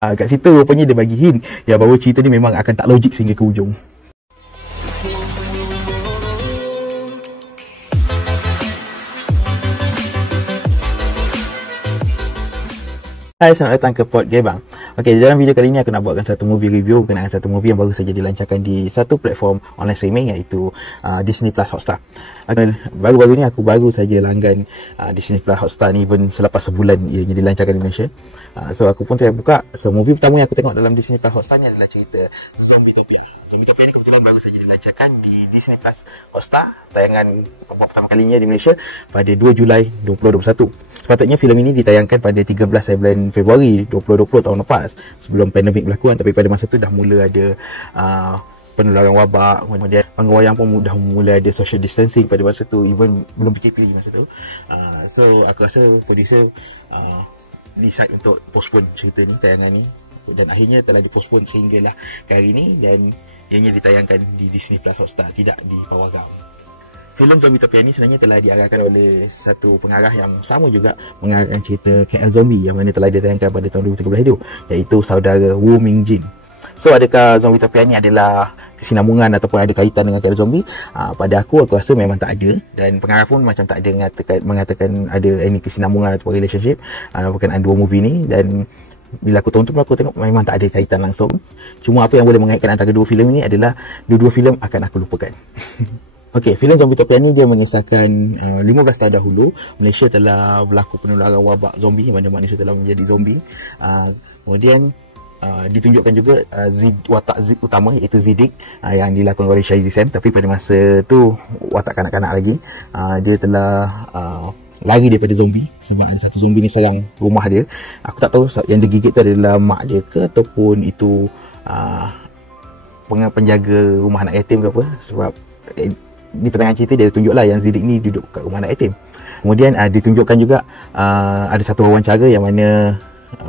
Kat situ rupanya dia bagi hint ya bahawa cerita ni memang akan tak logik sehingga ke hujung. Hai, selamat datang ke Pod Gebang. Okey, dalam video kali ini aku nak buatkan satu movie review berkenaan satu movie yang baru saja dilancarkan di satu platform online streaming iaitu Disney Plus Hotstar. Baru-baru ni aku baru saja langgan Disney Plus Hotstar ni even selepas sebulan ianya dilancarkan di Malaysia. So aku pun tengah buka. So movie pertama yang aku tengok dalam Disney Plus Hotstar ni adalah cerita Zombitopia. Zombitopia ni kebetulan baru saja dilancarkan di Disney Plus Hotstar, tayangan pertama kalinya di Malaysia pada 2 Julai 2021. Sepatutnya filem ini ditayangkan pada 13 bulan Februari 2020 tahun lepas sebelum pandemik berlaku, tapi pada masa tu dah mula ada penularan wabak, kemudian penggawaian pun dah mula ada social distancing pada masa tu, even belum PKP masa tu. So aku rasa producer decide untuk postpone cerita ni, tayangan ni, dan akhirnya telah dipostpone sehinggalah ke hari ni, dan ianya ditayangkan di Disney Plus Hotstar, tidak di Pawagam. Filem Zombitopia ni sebenarnya telah diarahkan oleh satu pengarah yang sama juga mengarahkan cerita KL Zombie yang mana telah ditayangkan pada tahun 2013 itu, iaitu saudara Woo Ming Jin. So adakah Zombitopia ni adalah kesinambungan ataupun ada kaitan dengan KL Zombie? Pada aku rasa memang tak ada, dan pengarah pun macam tak ada mengatakan ada any kesinambungan ataupun relationship berkenaan dua movie ni. Dan bila aku tonton aku tengok memang tak ada kaitan langsung. Cuma apa yang boleh mengaitkan antara dua filem ini adalah dua-dua filem akan aku lupakan. Okey, filem Zombitopia ni dia mengisahkan 15 tahun dahulu Malaysia telah berlaku penularan wabak zombie, mana manusia telah menjadi zombie. Kemudian ditunjukkan juga watak utama iaitu Zedek yang dilakukan oleh Shahzy Sam, tapi pada masa tu watak kanak-kanak lagi. Dia telah lari daripada zombie sebab ada satu zombie ni serang rumah dia. Aku tak tahu yang digigit tu adalah mak dia ke ataupun itu penjaga rumah anak yatim ke apa, sebab di pertengahan cerita dia tunjuklah yang Zedek ni duduk kat rumah anak yatim. Kemudian ditunjukkan juga ada satu wawancara yang mana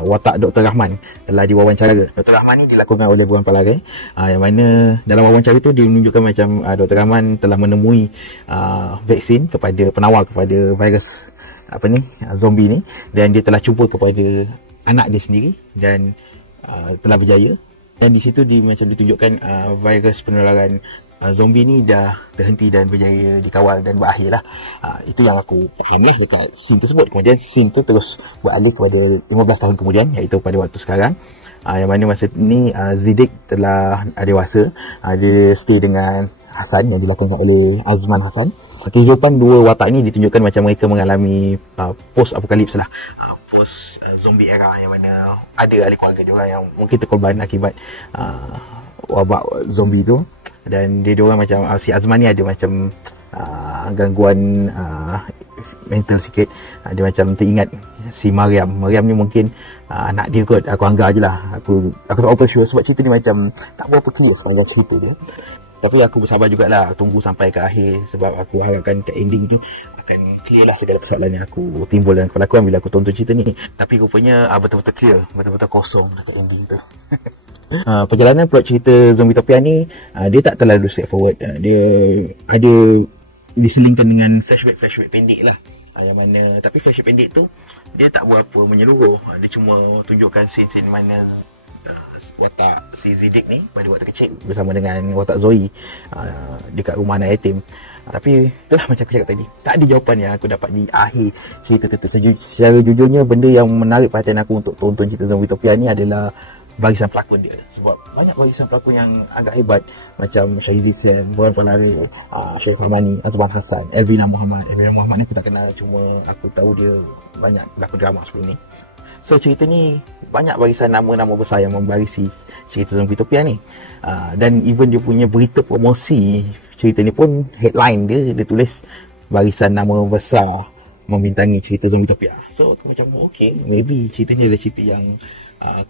watak Dr. Rahman telah diwawancara. Dr. Rahman ni dilakukan oleh Buan Palagai, yang mana dalam wawancara itu dia menunjukkan macam Dr. Rahman telah menemui vaksin kepada penawar kepada virus zombie ni, dan dia telah cuba kepada anak dia sendiri dan telah berjaya. Dan di situ macam ditunjukkan virus penularan zombie ni dah terhenti dan berjaya dikawal dan berakhir lah. Itu yang aku faham lah dekat scene tersebut. Kemudian scene tu terus beralih kepada 15 tahun kemudian, iaitu pada waktu sekarang, yang mana masa ni Zedek telah dewasa. Dia stay dengan Hasan yang dilakukan oleh Azman Hasan. Kehidupan dua watak ni ditunjukkan macam mereka mengalami post apokalips lah, post zombie era, yang mana ada ahli keluarga diorang yang mungkin terkorban akibat wabak zombie tu. Dan diorang macam si Azman ni ada macam gangguan mental sikit. Dia macam teringat si Mariam ni mungkin anak dia kot, aku anggap je lah. Aku tak apa sure sebab cerita ni macam tak berapa clear sepanjang cerita dia. Tapi aku bersabar jugalah tunggu sampai ke akhir, sebab aku harapkan ke ending tu akan clear lah segala persoalan yang aku timbul dalam kepala aku bila aku tonton cerita ni. Tapi rupanya betul-betul clear, betul-betul kosong dekat ending tu. Perjalanan plot cerita Zombitopia ni dia tak terlalu straightforward. Dia ada diselingkan dengan flashback pendek lah, yang mana tapi flashback pendek tu dia tak buat apa menyeluruh. Dia cuma tunjukkan scene-scene mana watak si Zedek ni pada waktu kecil bersama dengan watak Zoe dekat rumah anak yatim. Tapi itulah macam aku cakap tadi, tak ada jawapan yang aku dapat di akhir cerita tu. Secara jujurnya benda yang menarik perhatian aku untuk tonton cerita Zombitopia ni adalah barisan pelakon dia, sebab banyak barisan pelakon yang agak hebat macam Shahzy Sam, Buan Palagai, Syed Fahmani, Azman Hasan, Elvina Muhammad ni aku tak kenal, cuma aku tahu dia banyak berlakon drama sebelum ni. So cerita ni banyak barisan nama-nama besar yang membarisi cerita Zombitopia ni. Dan even dia punya berita promosi cerita ni pun headline dia tulis barisan nama besar membintangi cerita Zombitopia. So aku macam okay, maybe cerita ni adalah cerita yang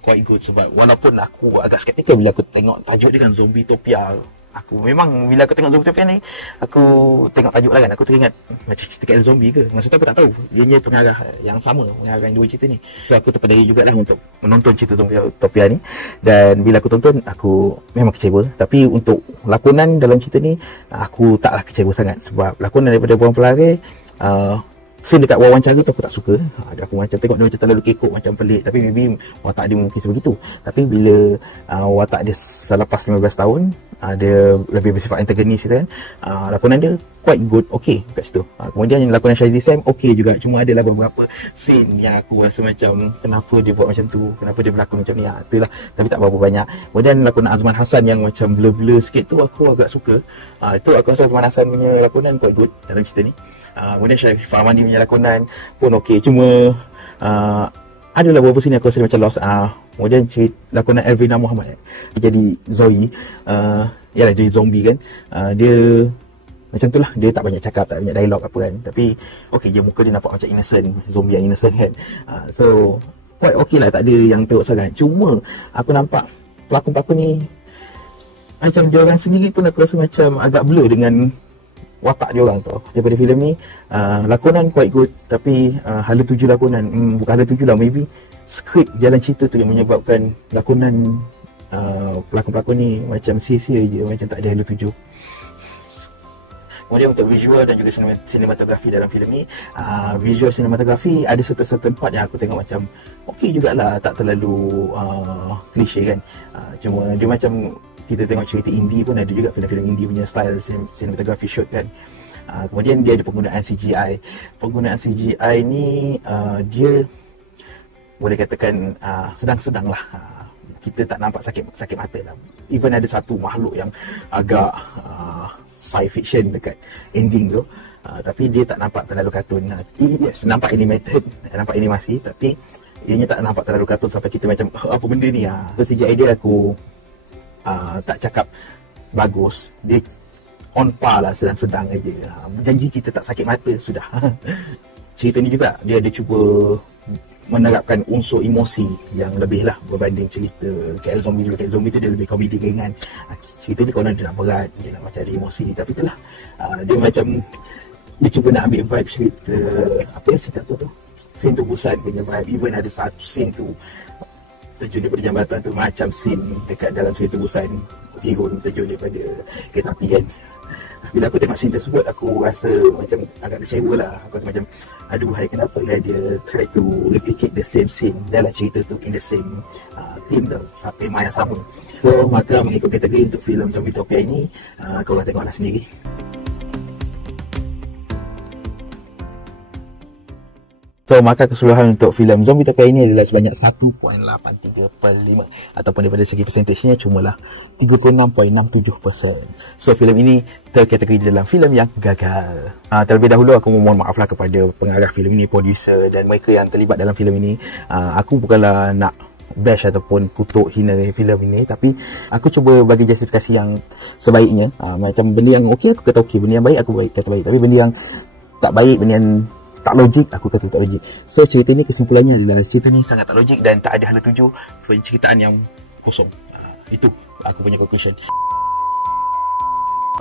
quite good, sebab walaupun aku agak skeptikal bila aku tengok tajuk dengan Zombitopia. Aku memang bila aku tengok Zombitopia ni, aku tengok tajuk lah kan, aku teringat macam cerita KL Zombie ke. Maksudnya aku tak tahu dia pengarah yang sama mengarahkan dua cerita ni. So aku terpedaya jugalah untuk menonton cerita Zombitopia ni. Dan bila aku tonton, aku memang kecewa. Tapi untuk lakonan dalam cerita ni, aku taklah kecewa sangat, sebab lakonan daripada Buan Palagai scene dekat wawancara tu aku tak suka. Aku macam tengok dia macam terlalu kekok, macam pelik. Tapi maybe watak dia mungkin sebegitu. Tapi bila watak dia selepas 15 tahun, dia lebih bersifat antagonis kan, lakonan dia quite good, okay kat situ. Kemudian lakonan Shazzy Sam okay juga. Cuma adalah beberapa scene yang aku rasa macam kenapa dia buat macam tu, kenapa dia berlakon macam ni, itulah. Tapi tak berapa banyak. Kemudian lakonan Azman Hassan yang macam blur-blur sikit tu aku agak suka. Itu aku rasa Azman Hassan punya lakonan quite good dalam cerita ni. Kemudian Sharifah Farmandi punya lakonan pun okey, cuma adalah beberapa scene aku rasa macam lost. Kemudian lakonan Elvina Muhammad jadi Zoe, yalah dia zombie kan, dia macam tu lah, dia tak banyak cakap, tak banyak dialog apa kan, tapi okey je, muka dia nampak macam innocent, zombie yang innocent kan. So quite okey lah, tak ada yang teruk sangat. Cuma aku nampak pelakon-pelakon ni macam dia orang sendiri pun aku rasa macam agak blur dengan watak dia orang tu. Daripada filem ni lakonan quite good, tapi hala tuju lakonan, bukan hala tuju lah, maybe skrip jalan cerita tu yang menyebabkan lakonan pelakon-pelakon ni macam sia-sia je, macam tak ada hala tuju. Kemudian untuk visual dan juga sinematografi dalam filem ni, visual sinematografi ada serta tempat yang aku tengok macam okey jugalah, tak terlalu klise kan. Cuma dia macam kita tengok cerita indie pun ada juga filem-filem indie punya style cinematography shot kan. Kemudian dia ada penggunaan CGI. Penggunaan CGI ni dia boleh katakan sedang-sedang lah. Kita tak nampak sakit mata lah. Even ada satu makhluk yang agak science fiction dekat ending tu, tapi dia tak nampak terlalu kartun. Yes, nampak animated, nampak animasi, tapi ianya tak nampak terlalu kartun sampai kita macam apa benda ni. CGI dia aku tak cakap bagus, dia on par lah, sedang-sedang aja. Janji kita tak sakit mata sudah. Cerita ni juga dia ada cuba menerapkan unsur emosi yang lebih lah berbanding cerita KL Zombie dulu. KL Zombie tu dia lebih komedi ringan. Cerita ni konon dia nak berat, dia nak macam ada emosi, tapi itulah dia macam dia cuba nak ambil vibe cerita apa yang cerita tu Train to Busan punya vibe. Even ada satu scene tu terjun daripada jambatan tu macam scene dekat dalam Train to Busan, hero terjun daripada kereta api kan. Bila aku tengok scene tersebut, aku rasa macam agak kecewa lah. Aku rasa macam aduhai, kenapa lah dia try to replicate the same scene dalam cerita tu in the same theme tu, tema yang sama. So maka mengikut kategori untuk filem Zombitopia ini, korang tengoklah sendiri. So maka keseluruhan untuk filem Zombitopia ini adalah sebanyak 1.83/5, ataupun daripada segi persentasenya cumalah 36.67%. So filem ini terkategori dalam filem yang gagal. Terlebih dahulu aku mohon maaflah kepada pengarah filem ini, producer dan mereka yang terlibat dalam filem ini. Aku bukanlah nak bash ataupun kutuk hina filem ini, tapi aku cuba bagi justifikasi yang sebaiknya. Macam benda yang okey aku kata okey, benda yang baik aku kata baik, tapi benda yang tak baik, benda yang tak logik aku kata tak logik. So cerita ni kesimpulannya adalah cerita ni sangat tak logik dan tak ada hala tuju, penceritaan yang kosong. Itu aku punya conclusion.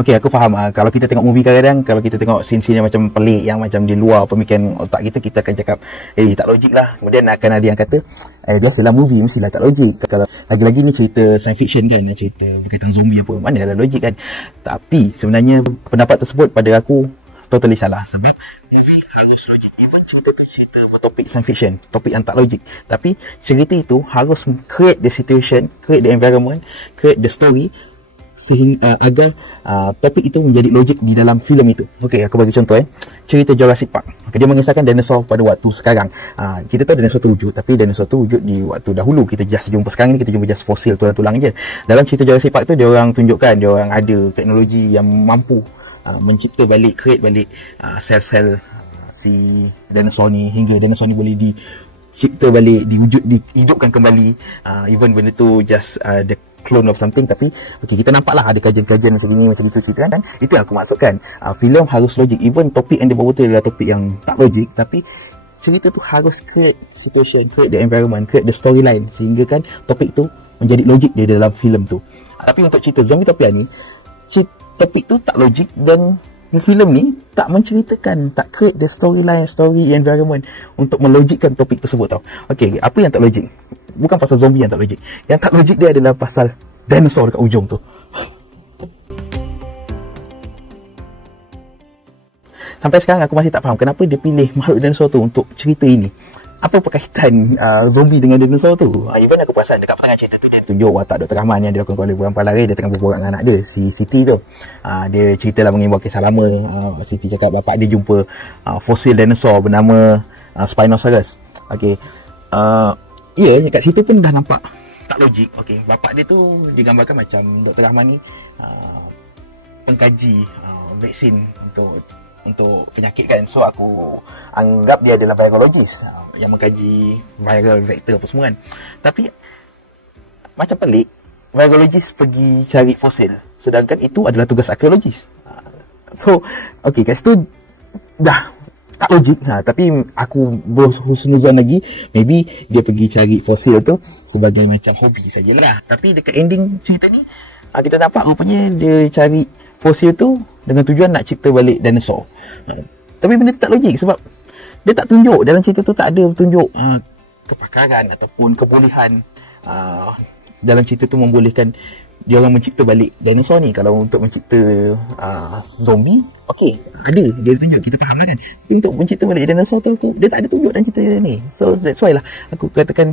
Okay, aku faham. Kalau kita tengok movie kadang-kadang, kalau kita tengok scene-scene yang macam pelik, yang macam di luar pemikiran otak kita, kita akan cakap tak logik lah. Kemudian akan ada yang kata biasalah movie mestilah tak logik. Kalau lagi-lagi ni cerita science fiction kan, cerita berkaitan zombie apa, mana ada logik kan. Tapi sebenarnya pendapat tersebut pada aku totally salah. Sebab movie harus logik. Even cerita tu cerita topik science fiction, topik yang tak logik, tapi cerita itu harus create the situation, create the environment, create the story sehingga agar topik itu menjadi logik di dalam filem itu. Okey, aku bagi contoh cerita Jurassic Park. Dia mengisahkan dinosaur pada waktu sekarang. Kita tahu dinosaur tu wujud, tapi dinosaur tu wujud di waktu dahulu. Kita just jumpa sekarang ni, kita jumpa just fosil, tulang-tulang je. Dalam cerita Jurassic Park tu dia orang tunjukkan dia orang ada teknologi yang mampu mencipta balik, create balik sel-sel si dinosaur ni, hingga dinosaur ni boleh dicipta balik, dihidupkan kembali. Even benda tu just the clone of something, tapi okey, kita nampaklah ada kajian-kajian macam ni, macam itu cerita kan. Itu yang aku maksudkan. Filem harus logik. Even topik yang dia bawa tu adalah topik yang tak logik, tapi cerita tu harus create situation, create the environment, create the storyline, sehingga kan topik tu menjadi logik dia dalam filem tu. Tapi untuk cerita Zombitopia ni, topik tu tak logik dan filem ni tak menceritakan, tak create the storyline, story environment untuk melogikkan topik tersebut tau. Okey, apa yang tak logik? Bukan pasal zombie yang tak logik. Yang tak logik dia adalah pasal dinosaur dekat ujung tu. sampai sekarang aku masih tak faham kenapa dia pilih makhluk dinosaur tu untuk cerita ini. Apa perkaitan zombie dengan dinosaur tu? Even aku perasan dekat pertengahan cerita tu dia tunjuk watak Dr. Rahman yang dilakukan oleh Buan Palare. Dia tengah berborak dengan anak dia, si Siti tu. Dia ceritalah mengimbau kisah lama. Siti cakap bapak dia jumpa fosil dinosaur bernama Spinosaurus. Okay. Ya, kat situ pun dah nampak tak logik. Okay. Bapak dia tu digambarkan macam Dr. Rahman ni pengkaji vaksin untuk penyakit kan. So aku anggap dia adalah virologist yang mengkaji viral vector apa semua kan. Tapi macam pelik, virologist pergi cari fosil sedangkan itu adalah tugas arkeologis. So okay, kat situ dah tak logik. Tapi aku berhusnuzon lagi, maybe dia pergi cari fosil tu sebagai macam hobi sajalah. Tapi dekat ending cerita ni kita nampak rupanya dia cari fosil tu dengan tujuan nak cipta balik dinosaur. Tapi benda tu tak logik sebab dia tak tunjuk, dalam cerita tu tak ada tunjuk kepakaran ataupun kebolehan dalam cerita tu membolehkan dia orang mencipta balik dinosaur ni. Kalau untuk mencipta zombie, okey, ada, dia tunjuk, kita faham kan. Tapi untuk mencipta balik dinosaur tu dia tak ada tunjuk dalam cerita ni. So that's why lah aku katakan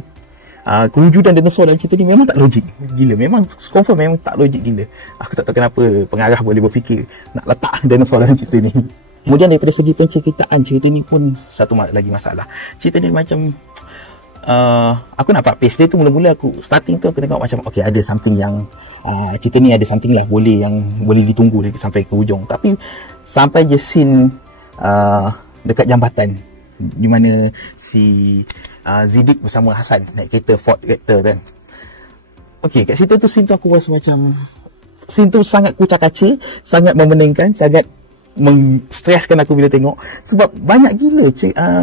kewujudan dinosaur dalam cerita ni memang tak logik gila. Memang confirm memang tak logik gila. Aku tak tahu kenapa pengarah boleh berfikir nak letak dinosaur dalam cerita ni. Kemudian daripada segi penceritaan, cerita ni pun satu lagi masalah. Cerita ni macam aku nampak pace dia tu mula-mula aku starting tu aku tengok macam okay, ada something yang cerita ni ada something lah yang boleh ditunggu sampai ke hujung. Tapi sampai je scene dekat jambatan di mana si Ziddiq bersama Hasan naik kereta Ford Raptor kan. Okay, kat situ tu scene tu aku rasa macam scene tu sangat kucak-kacir, sangat memeningkan, sangat mengstreskan aku bila tengok sebab banyak gila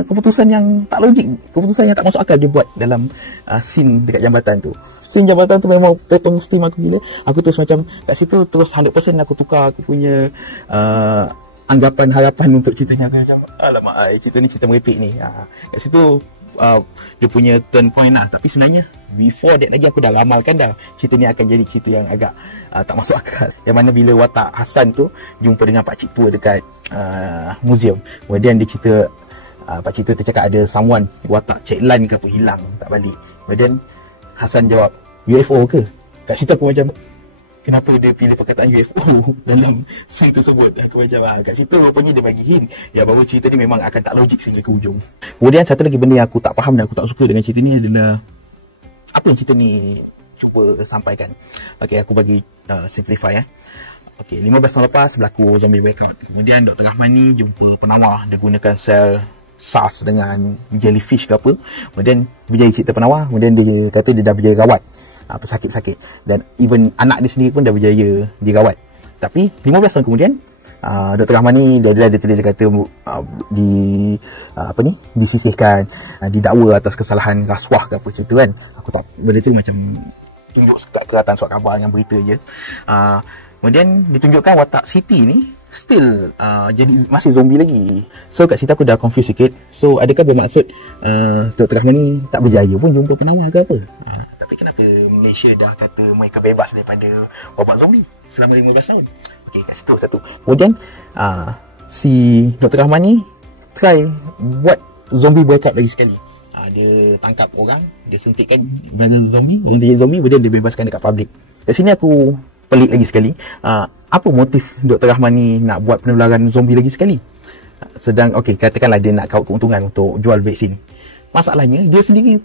keputusan yang tak logik, keputusan yang tak masuk akal dia buat dalam scene dekat jambatan tu. Scene jambatan tu memang potong steam aku gila. Aku terus macam kat situ terus 100% aku tukar aku punya anggapan harapan untuk ceritanya. Aku macam alamak, cerita ni cerita merepek ni. Kat situ dia punya turn point lah. Tapi sebenarnya before that lagi aku dah ramalkan dah cerita ni akan jadi cerita yang agak tak masuk akal. Yang mana bila watak Hasan tu jumpa dengan pakcik tua dekat museum, kemudian dia cerita pakcik tua tu cakap ada someone watak Cik Lan ke apa hilang tak balik. Kemudian Hasan jawab UFO ke. Kat situ aku macam kenapa dia pilih perkataan UFO dalam scene tersebut. Aku macam kat situ rupanya dia bagi hint ya bahawa cerita ni memang akan tak logik sehingga ke hujung. Kemudian satu lagi benda yang aku tak faham dan aku tak suka dengan cerita ni adalah apa yang cerita ni cuba sampaikan. Okay, aku bagi simplify Okay, 15 tahun lepas berlaku zombie breakout. Kemudian Dr. Rahman ni jumpa penawar dan gunakan sel SARS dengan jellyfish ke apa. Kemudian berjaya cipta penawar. Kemudian dia kata dia dah berjaya rawat pesakit-pesakit. Dan even anak dia sendiri pun dah berjaya dirawat. Tapi 15 tahun kemudian Dr. Rahman ni dia kata disisihkan, didakwa atas kesalahan rasuah ke apa macam tu kan. Aku tak, benda tu macam tunjuk keratan surat khabar dengan berita je. Kemudian ditunjukkan watak Siti ni still jadi masih zombie lagi. So kat situ aku dah confused sikit. So adakah bermaksud Dr. Rahman ni tak berjaya pun jumpa penawar ke apa? Tapi kenapa Malaysia dah kata mereka bebas daripada wabak zombie selama 15 tahun? Okay, kat situ satu. Kemudian si Dr. Rahman ni try buat zombie breakout lagi sekali. Dia tangkap orang, dia suntikkan virus zombie, orang jadi zombie, kemudian dia bebaskan dekat public. Kat sini aku pelik lagi sekali. Apa motif Dr. Rahman ni nak buat penularan zombie lagi sekali? Sedang okay, katakanlah dia nak kaut keuntungan untuk jual vaksin. Masalahnya dia sendiri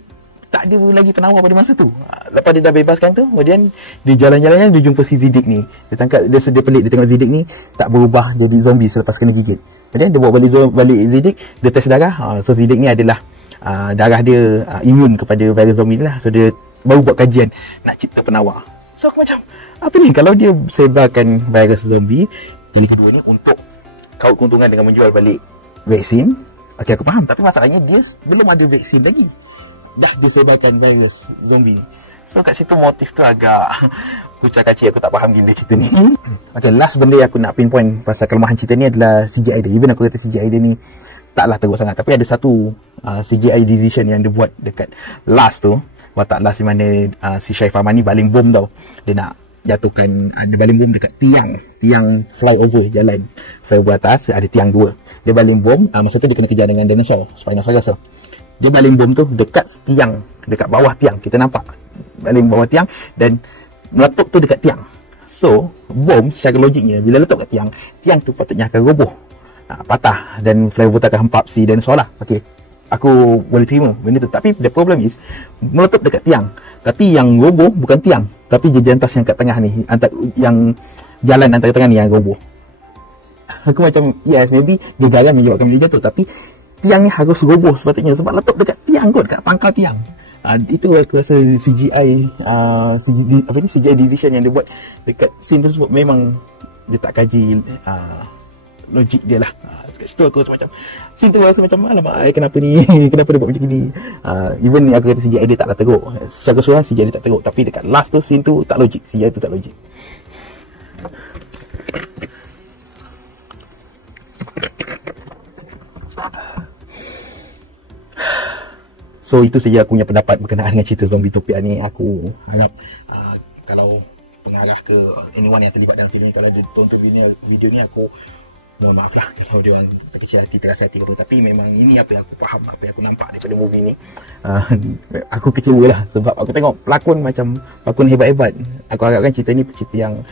tak ada lagi penawar pada masa tu. Lepas dia dah bebaskan tu, kemudian dia jalan-jalannya dia jumpa si Ziddiq ni. Dia tangkap, dia sedih pelik, dia tengok Ziddiq ni tak berubah jadi zombie selepas kena gigit. Kemudian dia bawa balik Ziddiq, dia test darah. So Ziddiq ni adalah darah dia imun kepada virus zombie lah. So dia baru buat kajian nak cipta penawar. So aku macam apa ni, kalau dia sebarkan virus zombie, jadi kedua ni untuk kaut keuntungan dengan menjual balik vaksin. Okay, aku faham. Tapi masalahnya dia belum ada vaksin lagi, dah disebarkan virus zombie ni. So kat situ motif tu agak kucak-kacir. Aku tak faham gila cerita ni. Okay, last benda yang aku nak pinpoint pasal kelemahan cerita ni adalah CGI dia. Even aku kata CGI dia ni taklah teruk sangat, tapi ada satu CGI decision yang dia buat dekat last tu, watak last di mana si Syaif Rahman ni baling bom tau. Dia nak jatuhkan dia baling bom dekat tiang flyover jalan flyover atas, ada tiang dua. Dia baling bom, masa tu dia kena kejar dengan dinosaur, Spinosaurus. Dia baling bom tu dekat tiang, dekat bawah tiang. Kita nampak baling bawah tiang dan meletup tu dekat tiang. So, bom secara logiknya bila letup kat tiang, tiang tu patutnya akan roboh, patah, dan flyover tak akan hempap si dinosaur lah. Okey, aku boleh terima benda tu. Tapi the problem is meletup dekat tiang, tapi yang roboh bukan tiang, tapi jejantas yang kat tengah ni, yang jalan antara tengah ni yang roboh. Aku macam, yes, maybe gegaran menyebabkan dia jatuh, tapi tiang ni harus roboh sepatutnya sebab letup dekat tiang kot, dekat pangkal tiang. Itu aku rasa CGI CGI division yang dia buat dekat scene tersebut memang dia tak kaji logik dia lah. Dekat situ aku rasa macam scene tu rasa macam alamak, kenapa ni kenapa dia buat macam ni. Even ni aku kata CGI dia taklah teruk, secara keseluruhan CGI dia tak teruk, tapi dekat last tu scene tu tak logik, CGI tu tak logik. So itu saja aku punya pendapat berkenaan dengan cerita Zombietopia ni. Aku harap kalau pengarah ke anyone yang terlibat dalam video ni, kalau dia tonton video ni, aku mohon maaf lah kalau dia terkecil hati, terasa hati ke. Tapi memang ini apa yang aku faham, apa yang aku nampak daripada movie ni. Aku kecewa lah sebab aku tengok pelakon macam pelakon hebat-hebat. Aku harapkan cerita ni cerita yang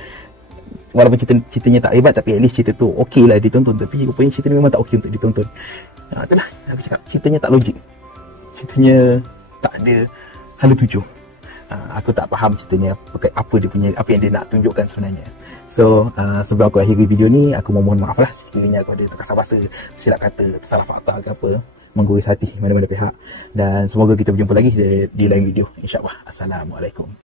walaupun ceritanya tak hebat, tapi at least cerita tu okey lah ditonton. Tapi rupanya cerita ni memang tak okey untuk ditonton. Itulah aku cakap, ceritanya tak logik, ceritanya tak ada hala tuju. Aku tak faham ceritanya apa yang dia nak tunjukkan sebenarnya. So sebelum aku akhiri video ni, aku mohon maaf lah sekiranya aku ada terkasar bahasa, silap kata, salah fakta ke apa, mengguris hati mana-mana pihak. Dan semoga kita berjumpa lagi di lain video, insyaAllah. Assalamualaikum.